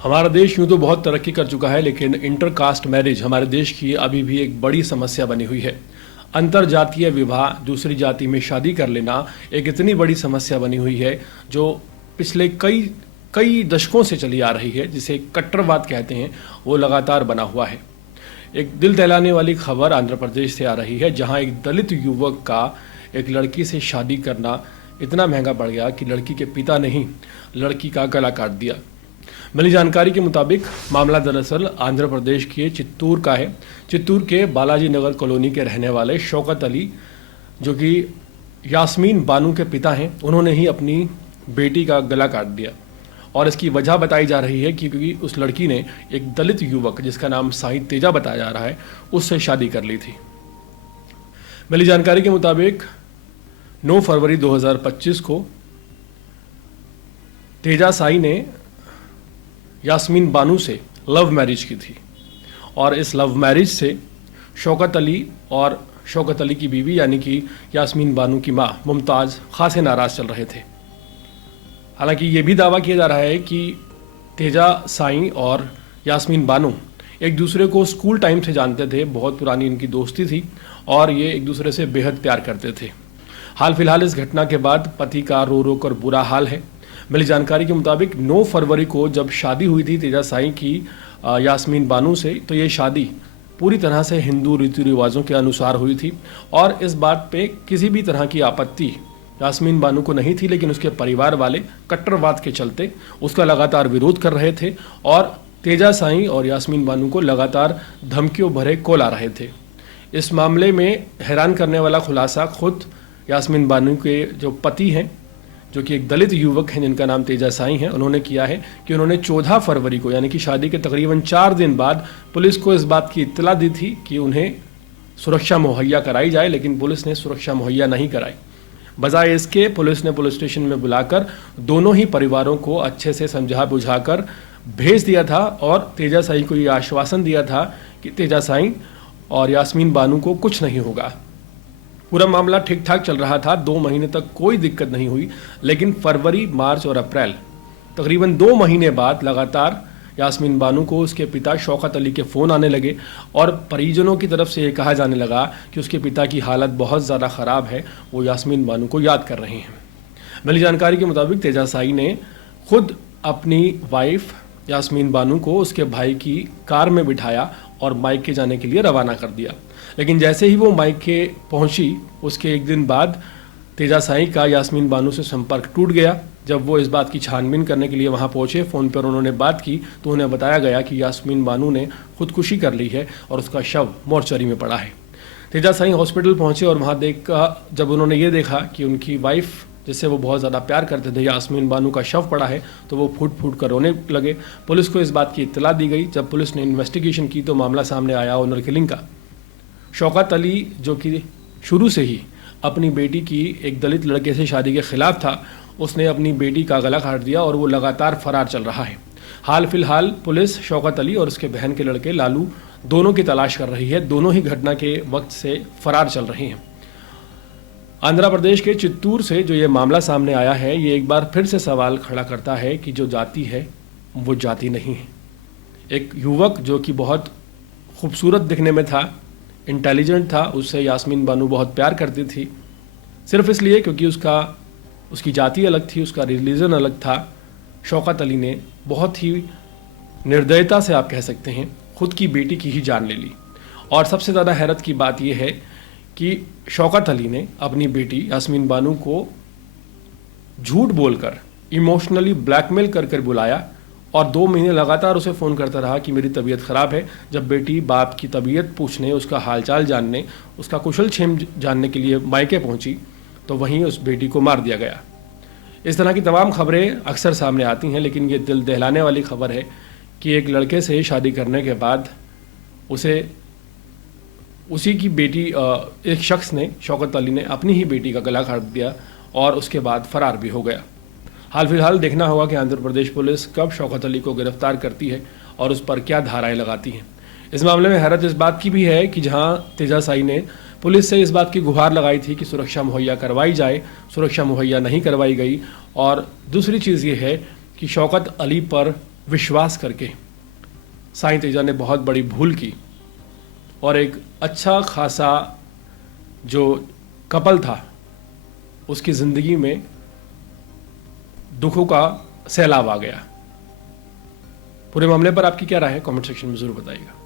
हमारा देश यूँ तो बहुत तरक्की कर चुका है, लेकिन इंटरकास्ट मैरिज हमारे देश की अभी भी एक बड़ी समस्या बनी हुई है। अंतर जातीय विवाह, दूसरी जाति में शादी कर लेना एक इतनी बड़ी समस्या बनी हुई है जो पिछले कई कई दशकों से चली आ रही है, जिसे कट्टरवाद कहते हैं, वो लगातार बना हुआ है। एक दिल दहलाने वाली खबर आंध्र प्रदेश से आ रही है, जहां एक दलित युवक का एक लड़की से शादी करना इतना महंगा पड़ गया कि लड़की के पिता ने ही लड़की का गला काट दिया। मिली जानकारी के मुताबिक मामला दरअसल आंध्र प्रदेश के चित्तूर का है। चित्तूर के बालाजी नगर कॉलोनी के रहने वाले शौकत अली, जो कि यास्मीन बानू के पिता हैं, उन्होंने ही अपनी बेटी का गला काट दिया। और इसकी वजह बताई जा रही है कि क्योंकि उस लड़की ने एक दलित युवक, जिसका नाम साई तेजा बताया जा रहा है, उससे शादी कर ली थी। मिली जानकारी के मुताबिक 9 फरवरी 2025 को तेजा साई ने यास्मीन बानू से लव मैरिज की थी और इस लव मैरिज से शौकत अली और शौकत अली की बीवी यानी कि यास्मीन बानू की मां मुमताज़ खासे नाराज़ चल रहे थे। हालांकि ये भी दावा किया जा रहा है कि तेजा साई और यास्मीन बानू एक दूसरे को स्कूल टाइम से जानते थे, बहुत पुरानी इनकी दोस्ती थी और ये एक दूसरे से बेहद प्यार करते थे। हाल फिलहाल इस घटना के बाद पति का रो रो कर बुरा हाल है। मिली जानकारी के मुताबिक 9 फरवरी को जब शादी हुई थी तेजा साई की यास्मीन बानू से, तो ये शादी पूरी तरह से हिंदू रीति रिवाजों के अनुसार हुई थी और इस बात पे किसी भी तरह की आपत्ति यास्मीन बानू को नहीं थी, लेकिन उसके परिवार वाले कट्टरवाद के चलते उसका लगातार विरोध कर रहे थे और तेजा साई और यास्मीन बानू को लगातार धमकियों भरे कॉल आ रहे थे। इस मामले में हैरान करने वाला खुलासा खुद यास्मीन बानू के जो पति हैं, जो कि एक दलित युवक हैं जिनका नाम तेजा साई है, उन्होंने किया है कि उन्होंने 14 फरवरी को यानी कि शादी के तकरीबन 4 दिन बाद पुलिस को इस बात की इत्तला दी थी कि उन्हें सुरक्षा मुहैया कराई जाए, लेकिन पुलिस ने सुरक्षा मुहैया नहीं कराई। बजाय इसके पुलिस ने पुलिस स्टेशन में बुलाकर दोनों ही परिवारों को अच्छे से समझा बुझाकर भेज दिया था और तेजा साई को ये आश्वासन दिया था कि तेजा साई और यास्मीन बानू को कुछ नहीं होगा। पूरा मामला ठीक ठाक चल रहा था, 2 महीने तक कोई दिक्कत नहीं हुई, लेकिन फरवरी, मार्च और अप्रैल तकरीबन 2 महीने बाद लगातार यास्मीन बानू को उसके पिता शौकत अली के फ़ोन आने लगे और परिजनों की तरफ से ये कहा जाने लगा कि उसके पिता की हालत बहुत ज़्यादा ख़राब है, वो यास्मीन बानू को याद कर रहे हैं। मिली जानकारी के मुताबिक तेजा साई ने खुद अपनी वाइफ यास्मीन बानू को उसके भाई की कार में बिठाया और मायके जाने के लिए रवाना कर दिया। लेकिन जैसे ही वो मायके पहुंची, उसके एक दिन बाद तेजा साई का यास्मीन बानू से संपर्क टूट गया। जब वो इस बात की छानबीन करने के लिए वहां पहुंचे, फ़ोन पर उन्होंने बात की तो उन्हें बताया गया कि यास्मीन बानू ने खुदकुशी कर ली है और उसका शव मोर्चरी में पड़ा है। तेजा साई हॉस्पिटल पहुंचे और वहां जब उन्होंने ये देखा कि उनकी वाइफ, जिससे वो बहुत ज़्यादा प्यार करते थे, यास्मीन बानू का शव पड़ा है, तो वो फूट फूट कर रोने लगे। पुलिस को इस बात की इत्तला दी गई। जब पुलिस ने इन्वेस्टिगेशन की तो मामला सामने आया ऑनर किलिंग का। शौकत अली, जो कि शुरू से ही अपनी बेटी की एक दलित लड़के से शादी के खिलाफ था, उसने अपनी बेटी का गला काट दिया और वो लगातार फरार चल रहा है। हाल फिलहाल पुलिस शौकत अली और उसके बहन के लड़के लालू दोनों की तलाश कर रही है। दोनों ही घटना के वक्त से फरार चल रहे हैं। आंध्र प्रदेश के चित्तूर से जो ये मामला सामने आया है, ये एक बार फिर से सवाल खड़ा करता है कि जो जाति है वो जाति नहीं है। एक युवक जो कि बहुत खूबसूरत दिखने में था, इंटेलिजेंट था, उससे यास्मीन बानू बहुत प्यार करती थी, सिर्फ इसलिए क्योंकि उसकी जाति अलग थी, उसका रिलीजन अलग था। शौकत अली ने बहुत ही निर्दयता से, आप कह सकते हैं, खुद की बेटी की ही जान ले ली। और सबसे ज़्यादा हैरत की बात यह है कि शौकत अली ने अपनी बेटी यास्मीन बानू को झूठ बोलकर, इमोशनली ब्लैकमेल कर कर बुलाया और 2 महीने लगातार उसे फ़ोन करता रहा कि मेरी तबीयत ख़राब है। जब बेटी बाप की तबीयत पूछने, उसका हालचाल जानने, उसका कुशल क्षेम जानने के लिए मायके पहुंची, तो वहीं उस बेटी को मार दिया गया। इस तरह की तमाम खबरें अक्सर सामने आती हैं, लेकिन ये दिल दहलाने वाली खबर है कि एक लड़के से शादी करने के बाद उसी की बेटी, एक शख्स ने, शौकत अली ने अपनी ही बेटी का गला काट दिया और उसके बाद फरार भी हो गया। हाल फिलहाल देखना होगा कि आंध्र प्रदेश पुलिस कब शौकत अली को गिरफ्तार करती है और उस पर क्या धाराएं लगाती हैं। इस मामले में हैरत इस बात की भी है कि जहां तेजा साई ने पुलिस से इस बात की गुहार लगाई थी कि सुरक्षा मुहैया करवाई जाए, सुरक्षा मुहैया नहीं करवाई गई। और दूसरी चीज़ ये है कि शौकत अली पर विश्वास करके साईं तेजा ने बहुत बड़ी भूल की और एक अच्छा खासा जो कपल था उसकी ज़िंदगी में दुखों का सैलाब आ गया। पूरे मामले पर आपकी क्या राय है, कमेंट सेक्शन में ज़रूर बताइएगा।